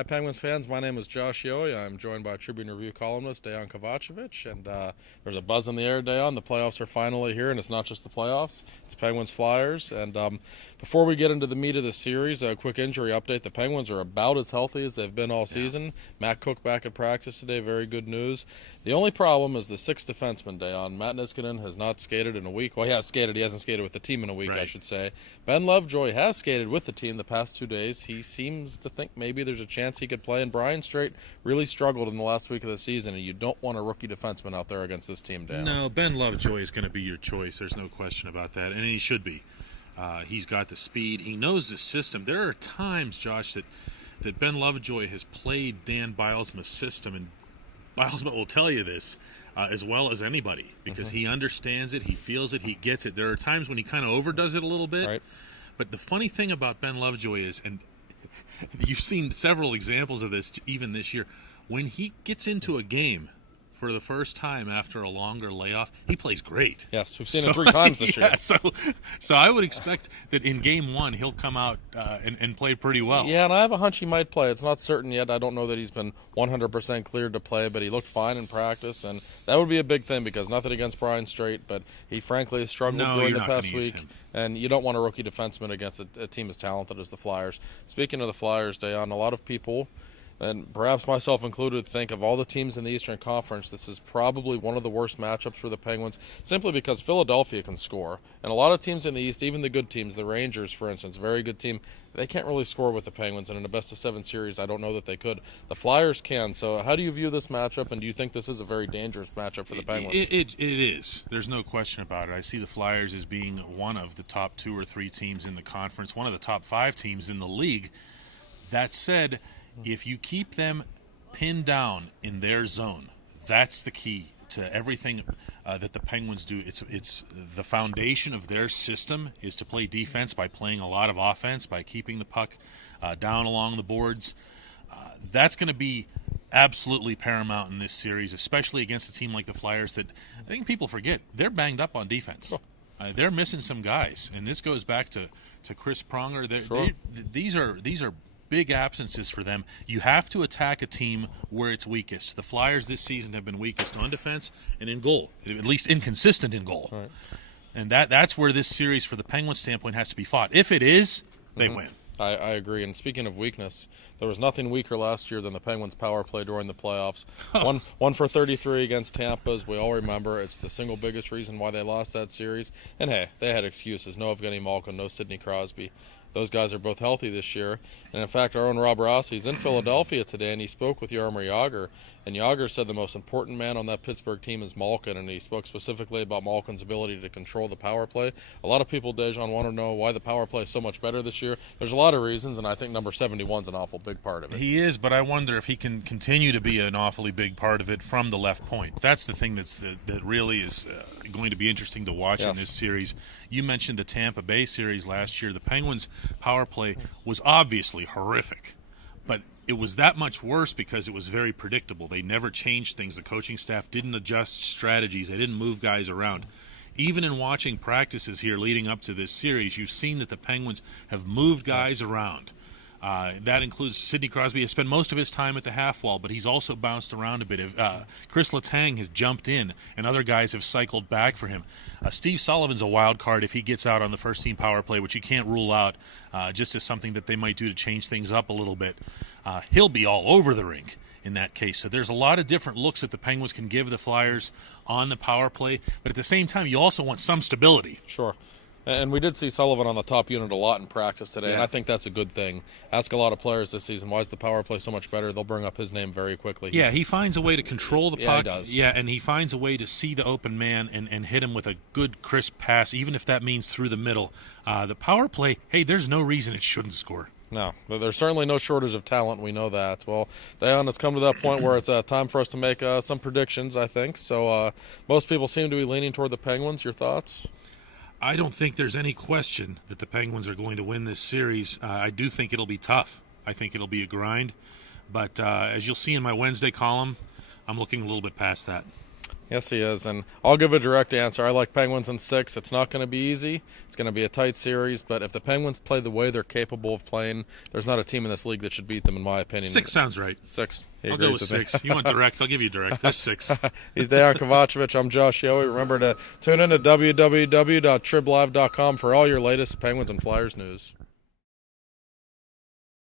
Hi, Penguins fans. My name is Josh Yohe. I'm joined by Tribune Review columnist Dejan Kovacevic, and there's a buzz in the air, Dejan. The playoffs are finally here, and it's not just the playoffs. It's Penguins Flyers. And before we get into the meat of the series, a quick injury update. The Penguins are about as healthy as they've been all season. Matt Cook back at practice today. Very good news. The only problem is the sixth defenseman, Dejan. Matt Niskanen has not skated in a week. Well, he has skated. He hasn't skated with the team in a week, I should say. Ben Lovejoy has skated with the team the past 2 days. He seems to think maybe there's a chance he could play, and Brian Straight really struggled in the last week of the season, and you don't want a rookie defenseman out there against this team, Dan. No, Ben Lovejoy is going to be your choice. There's no question about that, and he should be. He's got the speed. He knows the system. There are times, Josh, that Ben Lovejoy has played Dan Bylsma's system, and Bylsma will tell you this as well as anybody because he understands it, he feels it, he gets it. There are times when he kind of overdoes it a little bit, Right. But the funny thing about Ben Lovejoy is, and you've seen several examples of this even this year, when he gets into a game for the first time after a longer layoff, he plays great. Yes, we've seen it 3 times this year. So I would expect that in game 1 he'll come out and play pretty well. Yeah, and I have a hunch he might play. It's not certain yet. I don't know that he's been 100% cleared to play, but he looked fine in practice, and that would be a big thing because nothing against Brian Straight, but he frankly has struggled during the past week, and you don't want a rookie defenseman against a team as talented as the Flyers. Speaking of the Flyers, Dejan, a lot of people, and perhaps myself included, think of all the teams in the Eastern Conference, this is probably one of the worst matchups for the Penguins, simply because Philadelphia can score. And a lot of teams in the East, even the good teams, the Rangers, for instance, very good team, they can't really score with the Penguins. And in a best-of-7 series, I don't know that they could. The Flyers can. So how do you view this matchup, and do you think this is a very dangerous matchup for the Penguins? It is. There's no question about it. I see the Flyers as being one of the top 2 or 3 teams in the conference, one of the top 5 teams in the league. That said, if you keep them pinned down in their zone, that's the key to everything that the Penguins do. It's the foundation of their system is to play defense by playing a lot of offense, by keeping the puck down along the boards. That's going to be absolutely paramount in this series, especially against a team like the Flyers that I think people forget. They're banged up on defense. They're missing some guys, and this goes back to Chris Pronger. These are big absences for them. You have to attack a team where it's weakest. The Flyers this season have been weakest on defense and in goal, at least inconsistent in goal. Right. And that's where this series, for the Penguins standpoint, has to be fought. If it is, they win. I agree. And speaking of weakness, there was nothing weaker last year than the Penguins' power play during the playoffs. One for 33 against Tampa, as we all remember. It's the single biggest reason why they lost that series. And, hey, they had excuses. No Evgeny Malkin, no Sidney Crosby. Those guys are both healthy this year. And, in fact, our own Rob Rossi is in Philadelphia today, and he spoke with Jaromir Jagr. And Jagr said the most important man on that Pittsburgh team is Malkin, and he spoke specifically about Malkin's ability to control the power play. A lot of people, Dejan, want to know why the power play is so much better this year. There's a lot of reasons, and I think number 71 is an awful big part of it. He is, but I wonder if he can continue to be an awfully big part of it from the left point. That's the thing that really is going to be interesting to watch in this series. You mentioned the Tampa Bay series last year. The Penguins' power play was obviously horrific, but it was that much worse because it was very predictable. They never changed things. The coaching staff didn't adjust strategies. They didn't move guys around. Even in watching practices here leading up to this series, you've seen that the Penguins have moved guys around. That includes Sidney Crosby has spent most of his time at the half wall, but he's also bounced around a bit. Chris Letang has jumped in, and other guys have cycled back for him. Steve Sullivan's a wild card if he gets out on the first-team power play, which you can't rule out just as something that they might do to change things up a little bit. He'll be all over the rink in that case. So there's a lot of different looks that the Penguins can give the Flyers on the power play, but at the same time, you also want some stability. Sure. And we did see Sullivan on the top unit a lot in practice today, and I think that's a good thing. Ask a lot of players this season, why is the power play so much better? They'll bring up his name very quickly. He finds a way to control the puck. Yeah, he does. Yeah, and he finds a way to see the open man and hit him with a good, crisp pass, even if that means through the middle. The power play, hey, there's no reason it shouldn't score. No, but there's certainly no shortage of talent. We know that. Well, Dejan, it's come to that point where it's time for us to make some predictions, I think. So most people seem to be leaning toward the Penguins. Your thoughts? I don't think there's any question that the Penguins are going to win this series. I do think it'll be tough. I think it'll be a grind. But as you'll see in my Wednesday column, I'm looking a little bit past that. Yes, he is, and I'll give a direct answer. I like Penguins in 6. It's not going to be easy. It's going to be a tight series, but if the Penguins play the way they're capable of playing, there's not a team in this league that should beat them, in my opinion. 6 sounds right. 6. I'll go with 6. You want direct? I'll give you direct. There's 6. He's Dejan Kovacevic. I'm Josh Yohe. Remember to tune in to www.triblive.com for all your latest Penguins and Flyers news.